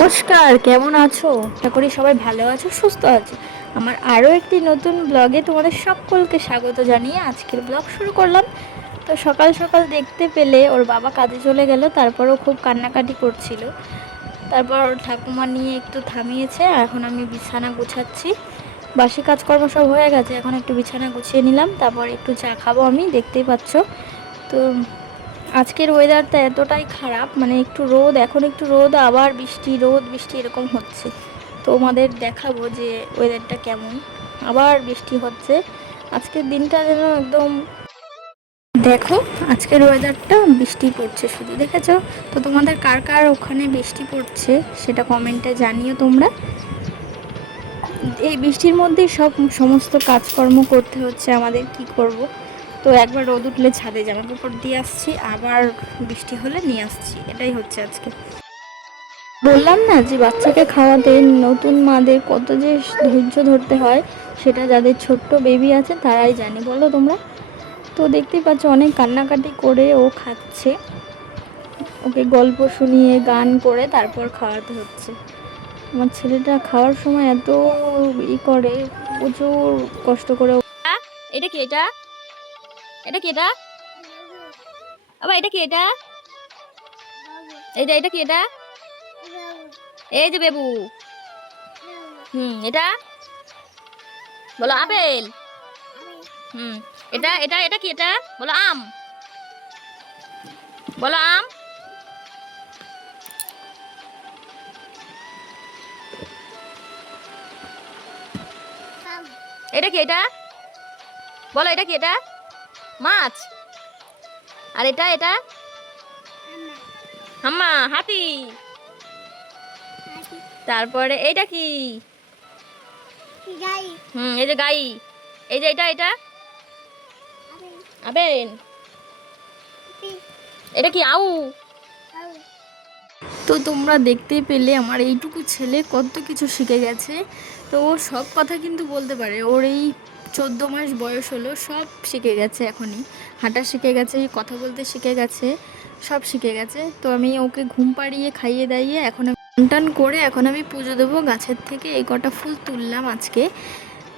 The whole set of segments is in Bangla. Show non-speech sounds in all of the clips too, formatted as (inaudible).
নমস্কার, কেমন আছো? আশা করি সবাই ভালো আছো, সুস্থ আছো। আমার আরও একটি নতুন ব্লগে তোমাদের সকলকে স্বাগত জানিয়ে আজকের ব্লগ শুরু করলাম। তো সকাল সকাল দেখতে পেলে ওর বাবা কাজে চলে গেল, তারপরও খুব কান্নাকাটি করছিল। তারপর ওর ঠাকুমা নিয়ে একটু থামিয়েছে এখন আমি বিছানা গুছাচ্ছি। বাসি কাজকর্ম সব হয়ে গেছে, এখন একটু বিছানা গুছিয়ে নিলাম, তারপর একটু চা খাব আমি, দেখতেই পাচ্ছ। তো আজকের ওয়েদারটা এতটাই খারাপ মানে একটু রোদ, এখন একটু রোদ, আবার বৃষ্টি, রোদ, বৃষ্টি এরকম হচ্ছে। তো আমাদের দেখাবো যে ওয়েদারটা কেমন। আবার বৃষ্টি হচ্ছে। আজকের দিনটা যেন একদম দেখো, আজকের ওয়েদারটা বৃষ্টি পড়ছে শুধু, দেখেছ? তো তোমাদের কার কার ওখানে বৃষ্টি পড়ছে সেটা কমেন্টে জানিও তোমরা। এই বৃষ্টির মধ্যেই সব সমস্ত কাজকর্ম করতে হচ্ছে, আমাদের কি করব? তো একবার রোদ উঠলে ছাদে জামা কাপড় দিয়ে আসছি, আবার বৃষ্টি হলে নিয়ে আসছি। এটাই হচ্ছে আজকে। বললাম না যে বাচ্চাকে খাওয়াতে নতুন মাদের কত যে ধৈর্য ধরতে হয়, সেটা যাদের ছোট্ট বেবি আছে তারাই জানে। বলো তোমরা? তো দেখতেই পাচ্ছ অনেক কান্নাকাটি করে ও খাচ্ছে। ওকে গল্প শুনিয়ে, গান করে তারপর খাওয়াতে হচ্ছে। আমার ছেলেটা খাওয়ার সময় এত ই করে, প্রচুর কষ্ট করে এটা কি এটা? এটা কি এটা? আবার এটা কি এটা? এটা এটা কি এটা? এই যে বেবু। হুম, এটা? বলো আপেল। হুম, এটা এটা এটা কি এটা? বলো আম। বলো আম। এটা কি এটা? বলো, এটা কি এটা? মাছ। আর এটা এটা? হাম্মা হাতি। তারপরে এইটা কি? হুম এই যে গাই। এই যে এটা এটা? আবেন এটা কি আউ? তো তোমরা দেখতেই পেলে আমার এইটুকু ছেলে কত কিছু শিখে গেছে। তো ওর সব কথা কিন্তু বলতে পারে। ওর এই চোদ্দ মাস বয়স হলো সব শিখে গেছে এখনই। হাঁটা শিখে গেছে কথা বলতে শিখে গেছে সব শিখে গেছে। তো আমি ওকে ঘুম পাড়িয়ে খাইয়ে দাইয়ে এখন টান করে এখন আমি পুজো দেবো গাছের থেকে। এই কটা ফুল তুললাম আজকে।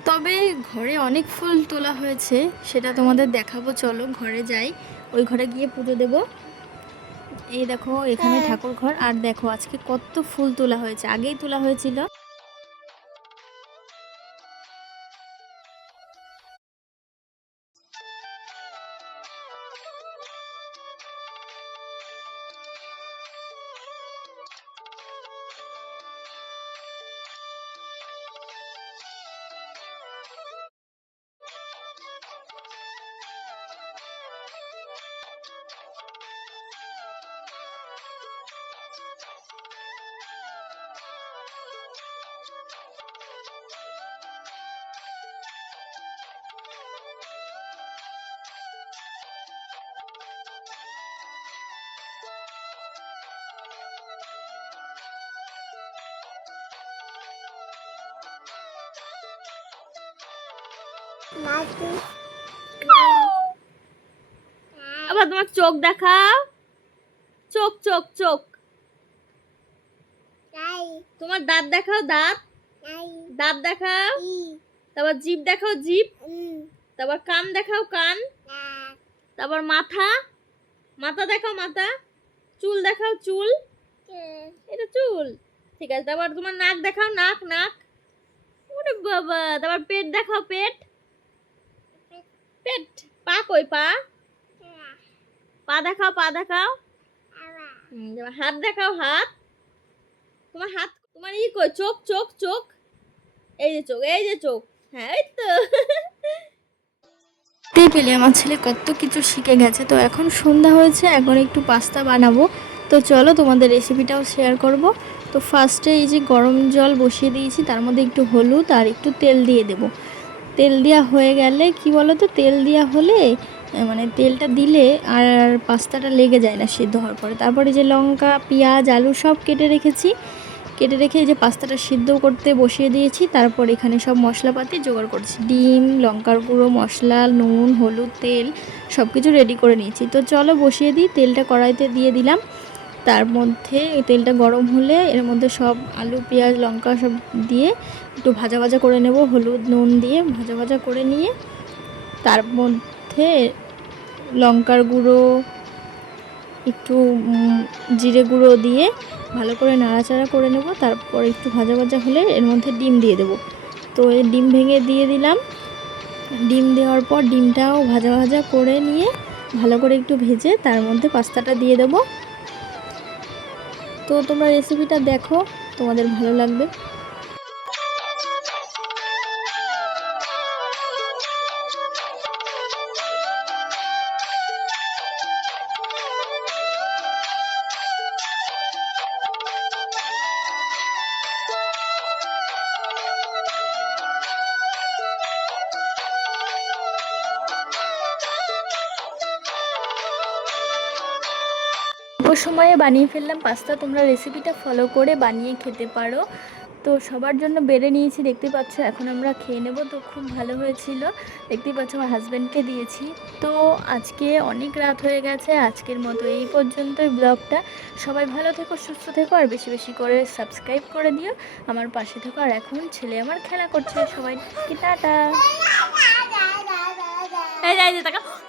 তবে ঘরে অনেক ফুল তোলা হয়েছে সেটা তোমাদের দেখাবো। চলো ঘরে যাই ওই ঘরে গিয়ে পুজো দেবো। এই দেখো এখানে ঠাকুর ঘর। আর দেখো আজকে কত ফুল তোলা হয়েছে। আগেই তোলা হয়েছিল। আবার তোমার চোখ দেখাও। চোখ চোখ চোখ। তোমার দাঁত দেখাও দাঁত। দাঁত দেখাও। তারপর জিভ দেখাও জিভ। তারপর কান দেখাও কান। তারপর মাথা। মাথা দেখাও মাথা। চুল দেখাও চুল। এটা চুল। ঠিক আছে তারপর তোমার নাক দেখাও নাক নাক। ওরে বাবা তারপর পেট দেখাও পেট। পেট পা কই পা? পা। দেখাও পা দেখাও। হাত দেখাও হাত। তোমার হাত তোমার ই কই? চোখ চোখ চোখ। এই যে চোখ এই যে চোখ। হ্যাঁ এই তো। দেখতেই পেলে আমার ছেলে কত কিছু শিখে গেছে। তো এখন সন্ধ্যা হয়েছে এখন একটু পাস্তা বানাবো। তো চলো তোমাদের রেসিপিটাও শেয়ার করব। তো ফার্স্টে এই যে গরম জল বসিয়ে দিয়েছি তার মধ্যে একটু হলুদ আর একটু তেল দিয়ে দেব। তেল দেওয়া হয়ে গেলে কি বলো তো তেল দেওয়া হলে মানে তেলটা দিলে আর পাস্তাটা লেগে যায় না সিদ্ধ হওয়ার পরে। তারপরে যে লঙ্কা, পেঁয়াজ, আলু সব কেটে রেখেছি। কেটে রেখে যে পাস্তাটা সিদ্ধ করতে বসিয়ে দিয়েছি, তারপর এখানে সব মশলাপাতি জোগাড় করছি। ডিম, লঙ্কার গুঁড়ো, মশলা, নুন, হলুদ, তেল সব কিছু রেডি করে নিয়েছি। তো চলো বসিয়ে দিই, তেলটা কড়াইতে দিয়ে দিলাম। তার মধ্যে তেলটা গরম হলে এর মধ্যে সব আলু, পেঁয়াজ, লঙ্কা সব দিয়ে একটু ভাজা ভাজা করে নেব। হলুদ, নুন দিয়ে ভাজা ভাজা করে নিয়ে তার মধ্যে লঙ্কার গুঁড়ো, একটু জিরে গুঁড়ো দিয়ে ভালো করে নাড়াচাড়া করে নেব। তারপর একটু ভাজা ভাজা হলে এর মধ্যে ডিম দিয়ে দেবো। তো এই ডিম ভেঙে দিয়ে দিলাম। ডিম দেওয়ার পর ডিমটাও ভাজা ভাজা করে নিয়ে ভালো করে একটু ভেজে তার মধ্যে পাস্তাটা দিয়ে দেবো। তো তোমরা রেসিপিটা দেখো তোমাদের ভালো লাগবে। অল্প সময়ে বানিয়ে ফেললাম পাস্তা। তোমরা রেসিপিটা ফলো করে বানিয়ে খেতে পারো। তো সবার জন্য বেড়ে নিয়েছি দেখতে পাচ্ছ এখন আমরা খেয়ে নেব। তো খুব ভালো হয়েছিল। দেখতে পাচ্ছ আমার হাজব্যান্ডকে দিয়েছি। তো আজকে অনেক রাত হয়ে গেছে আজকের মতো এই পর্যন্তই ব্লগটা সবাই ভালো থেকো সুস্থ থেকো আর বেশি বেশি করে সাবস্ক্রাইব করে দিও। আমার পাশে থেকো আর এখন ছেলে আমার খেলা করছে। সবাই কি টাটা (laughs)